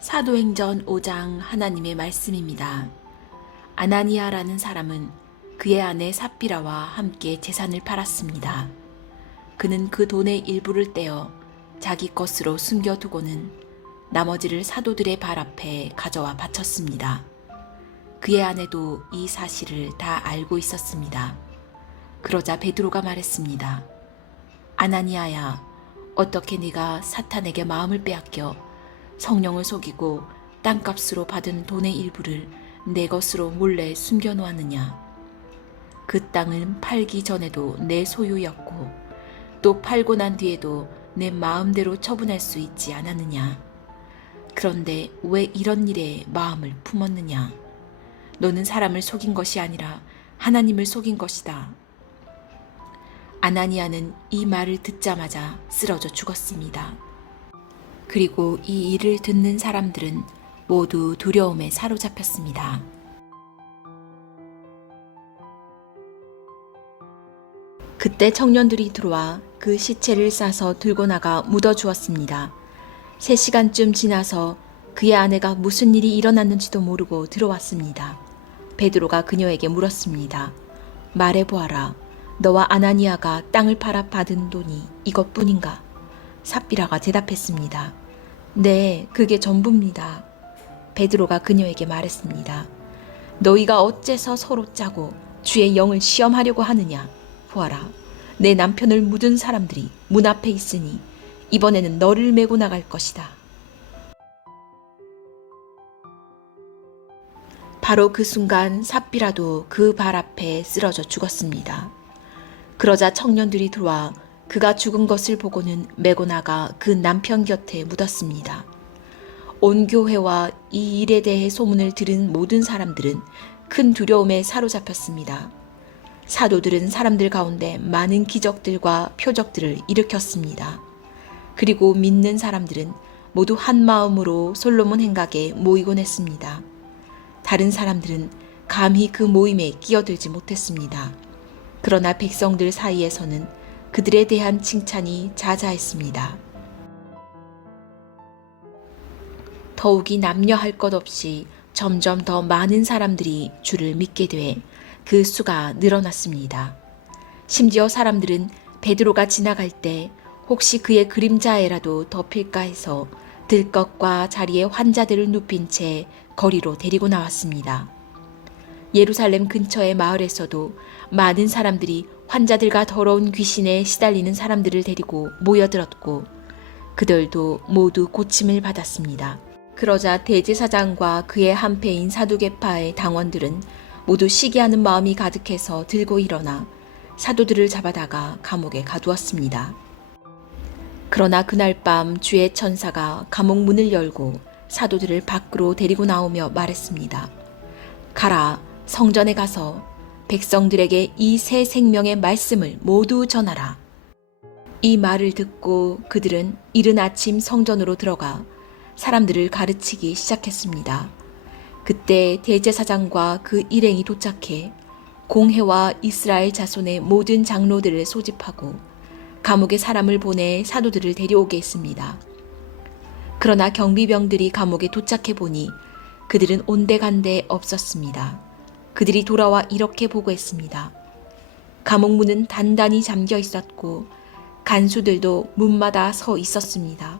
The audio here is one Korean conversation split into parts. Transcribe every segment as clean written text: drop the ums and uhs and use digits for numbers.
사도행전 5장 하나님의 말씀입니다. 아나니아라는 사람은 그의 아내 삽비라와 함께 재산을 팔았습니다. 그는 그 돈의 일부를 떼어 자기 것으로 숨겨두고는 나머지를 사도들의 발 앞에 가져와 바쳤습니다. 그의 아내도 이 사실을 다 알고 있었습니다. 그러자 베드로가 말했습니다. 아나니아야, 어떻게 네가 사탄에게 마음을 빼앗겨 성령을 속이고 땅값으로 받은 돈의 일부를 내 것으로 몰래 숨겨놓았느냐? 그 땅은 팔기 전에도 내 소유였고 또 팔고 난 뒤에도 내 마음대로 처분할 수 있지 않았느냐? 그런데 왜 이런 일에 마음을 품었느냐? 너는 사람을 속인 것이 아니라 하나님을 속인 것이다. 아나니아는 이 말을 듣자마자 쓰러져 죽었습니다. 그리고 이 일을 듣는 사람들은 모두 두려움에 사로잡혔습니다. 그때 청년들이 들어와 그 시체를 싸서 들고 나가 묻어주었습니다. 3시간쯤 지나서 그의 아내가 무슨 일이 일어났는지도 모르고 들어왔습니다. 베드로가 그녀에게 물었습니다. 말해보아라. 너와 아나니아가 땅을 팔아 받은 돈이 이것뿐인가? 삽비라가 대답했습니다. 네, 그게 전부입니다. 베드로가 그녀에게 말했습니다. 너희가 어째서 서로 짜고 주의 영을 시험하려고 하느냐? 보아라, 내 남편을 묻은 사람들이 문 앞에 있으니 이번에는 너를 메고 나갈 것이다. 바로 그 순간 삽비라도 그 발 앞에 쓰러져 죽었습니다. 그러자 청년들이 들어와 그가 죽은 것을 보고는 메고 나가 그 남편 곁에 묻었습니다. 온 교회와 이 일에 대해 소문을 들은 모든 사람들은 큰 두려움에 사로잡혔습니다. 사도들은 사람들 가운데 많은 기적들과 표적들을 일으켰습니다. 그리고 믿는 사람들은 모두 한 마음으로 솔로몬 행각에 모이곤 했습니다. 다른 사람들은 감히 그 모임에 끼어들지 못했습니다. 그러나 백성들 사이에서는 그들에 대한 칭찬이 자자했습니다. 더욱이 남녀할 것 없이 점점 더 많은 사람들이 주를 믿게 돼 그 수가 늘어났습니다. 심지어 사람들은 베드로가 지나갈 때 혹시 그의 그림자에라도 덮일까 해서 들것과 자리에 환자들을 눕힌 채 거리로 데리고 나왔습니다. 예루살렘 근처의 마을에서도 많은 사람들이 환자들과 더러운 귀신에 시달리는 사람들을 데리고 모여들었고 그들도 모두 고침을 받았습니다. 그러자 대제사장과 그의 한패인 사두개파의 당원들은 모두 시기하는 마음이 가득해서 들고 일어나 사도들을 잡아다가 감옥에 가두었습니다. 그러나 그날 밤 주의 천사가 감옥 문을 열고 사도들을 밖으로 데리고 나오며 말했습니다. 가라, 성전에 가서 백성들에게 이 새 생명의 말씀을 모두 전하라. 이 말을 듣고 그들은 이른 아침 성전으로 들어가 사람들을 가르치기 시작했습니다. 그때 대제사장과 그 일행이 도착해 공회와 이스라엘 자손의 모든 장로들을 소집하고 감옥에 사람을 보내 사도들을 데려오게 했습니다. 그러나 경비병들이 감옥에 도착해 보니 그들은 온데간데 없었습니다. 그들이 돌아와 이렇게 보고했습니다. 감옥 문은 단단히 잠겨 있었고 간수들도 문마다 서 있었습니다.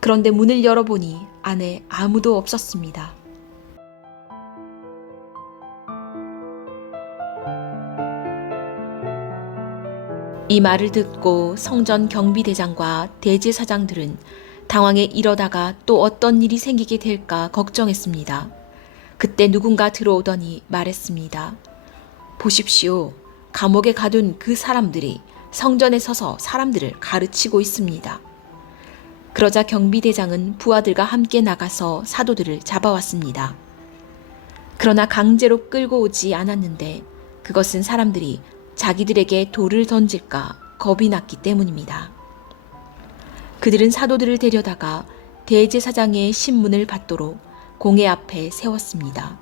그런데 문을 열어보니 안에 아무도 없었습니다. 이 말을 듣고 성전 경비대장과 대제사장들은 당황해 이러다가 또 어떤 일이 생기게 될까 걱정했습니다. 그때 누군가 들어오더니 말했습니다. 보십시오. 감옥에 가둔 그 사람들이 성전에 서서 사람들을 가르치고 있습니다. 그러자 경비대장은 부하들과 함께 나가서 사도들을 잡아왔습니다. 그러나 강제로 끌고 오지 않았는데 그것은 사람들이 자기들에게 돌을 던질까 겁이 났기 때문입니다. 그들은 사도들을 데려다가 대제사장의 신문을 받도록 공회 앞에 세웠습니다.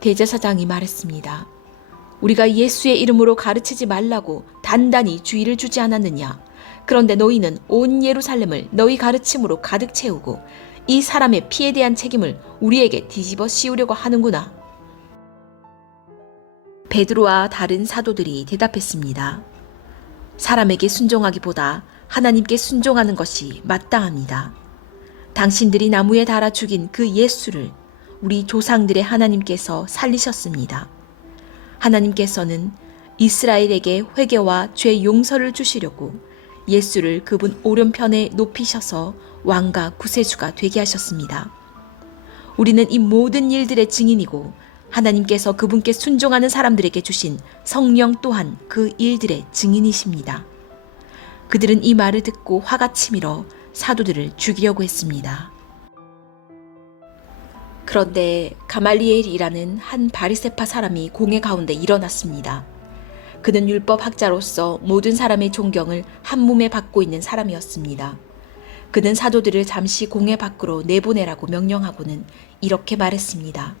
대제사장이 말했습니다. 우리가 예수의 이름으로 가르치지 말라고 단단히 주의를 주지 않았느냐? 그런데 너희는 온 예루살렘을 너희 가르침으로 가득 채우고 이 사람의 피에 대한 책임을 우리에게 뒤집어 씌우려고 하는구나. 베드로와 다른 사도들이 대답했습니다. 사람에게 순종하기보다 하나님께 순종하는 것이 마땅합니다. 당신들이 나무에 달아 죽인 그 예수를 우리 조상들의 하나님께서 살리셨습니다. 하나님께서는 이스라엘에게 회개와 죄 용서를 주시려고 예수를 그분 오른편에 높이셔서 왕과 구세주가 되게 하셨습니다. 우리는 이 모든 일들의 증인이고 하나님께서 그분께 순종하는 사람들에게 주신 성령 또한 그 일들의 증인이십니다. 그들은 이 말을 듣고 화가 치밀어 사도들을 죽이려고 했습니다. 그런데 가말리엘이라는 한 바리새파 사람이 공회 가운데 일어났습니다. 그는 율법학자로서 모든 사람의 존경을 한 몸에 받고 있는 사람이었습니다. 그는 사도들을 잠시 공회 밖으로 내보내라고 명령하고는 이렇게 말했습니다.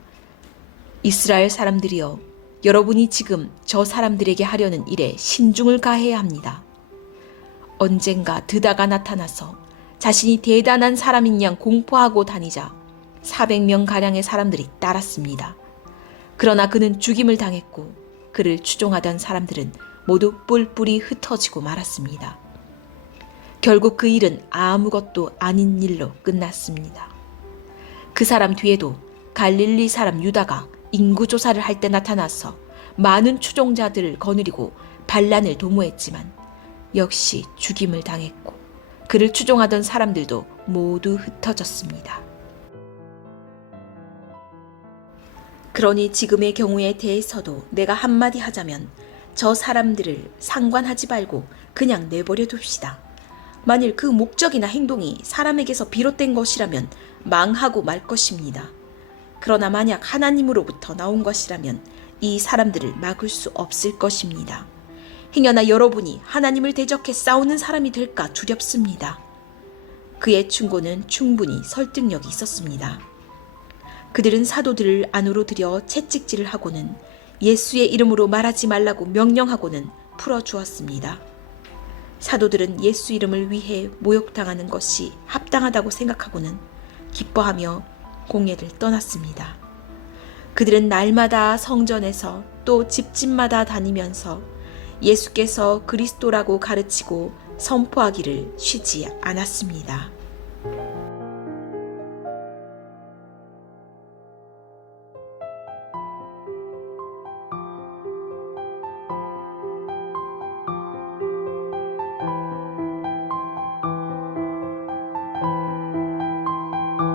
이스라엘 사람들이여, 여러분이 지금 저 사람들에게 하려는 일에 신중을 가해야 합니다. 언젠가 드다가 나타나서 자신이 대단한 사람인 양 공포하고 다니자 400명가량의 사람들이 따랐습니다. 그러나 그는 죽임을 당했고 그를 추종하던 사람들은 모두 뿔뿔이 흩어지고 말았습니다. 결국 그 일은 아무것도 아닌 일로 끝났습니다. 그 사람 뒤에도 갈릴리 사람 유다가 인구조사를 할 때 나타나서 많은 추종자들을 거느리고 반란을 도모했지만 역시 죽임을 당했고 그를 추종하던 사람들도 모두 흩어졌습니다. 그러니 지금의 경우에 대해서도 내가 한마디 하자면 저 사람들을 상관하지 말고 그냥 내버려 둡시다. 만일 그 목적이나 행동이 사람에게서 비롯된 것이라면 망하고 말 것입니다. 그러나 만약 하나님으로부터 나온 것이라면 이 사람들을 막을 수 없을 것입니다. 행여나 여러분이 하나님을 대적해 싸우는 사람이 될까 두렵습니다. 그의 충고는 충분히 설득력이 있었습니다. 그들은 사도들을 안으로 들여 채찍질을 하고는 예수의 이름으로 말하지 말라고 명령하고는 풀어주었습니다. 사도들은 예수 이름을 위해 모욕당하는 것이 합당하다고 생각하고는 기뻐하며 공회를 떠났습니다. 그들은 날마다 성전에서 또 집집마다 다니면서 예수께서 그리스도라고 가르치고 선포하기를 쉬지 않았습니다.